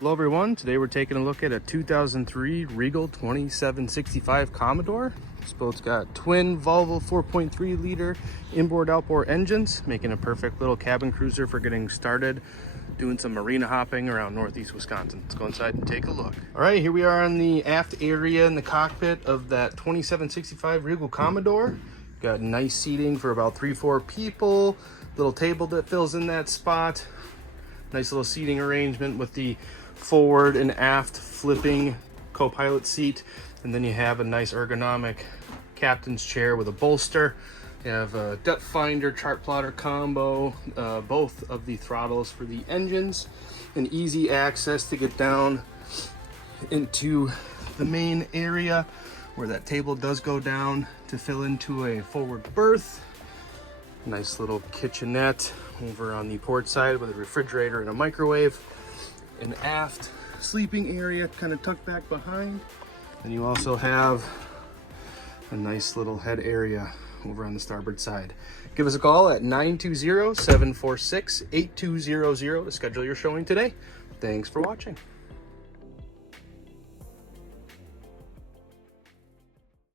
Hello everyone, today we're taking a look at a 2003 Regal 2765 Commodore. This boat's got twin Volvo 4.3 liter inboard-outboard engines, making a perfect little cabin cruiser for getting started doing some marina hopping around northeast Wisconsin. Let's go inside and take a look. All right, here we are in the aft area in the cockpit of that 2765 Regal Commodore. Got nice seating for about 3-4 people, little table that fills in that spot. Nice little seating arrangement with the forward and aft flipping co-pilot seat, and then you have a nice ergonomic captain's chair with a bolster. You have a depth finder, chart plotter combo, both of the throttles for the engines, and easy access to get down into the main area where that table does go down to fill into a forward berth. Nice little kitchenette over on the port side with a refrigerator and a microwave. An aft sleeping area kind of tucked back behind. And you also have a nice little head area over on the starboard side. Give us a call at 920-746-8200 to schedule your showing today. Thanks for watching.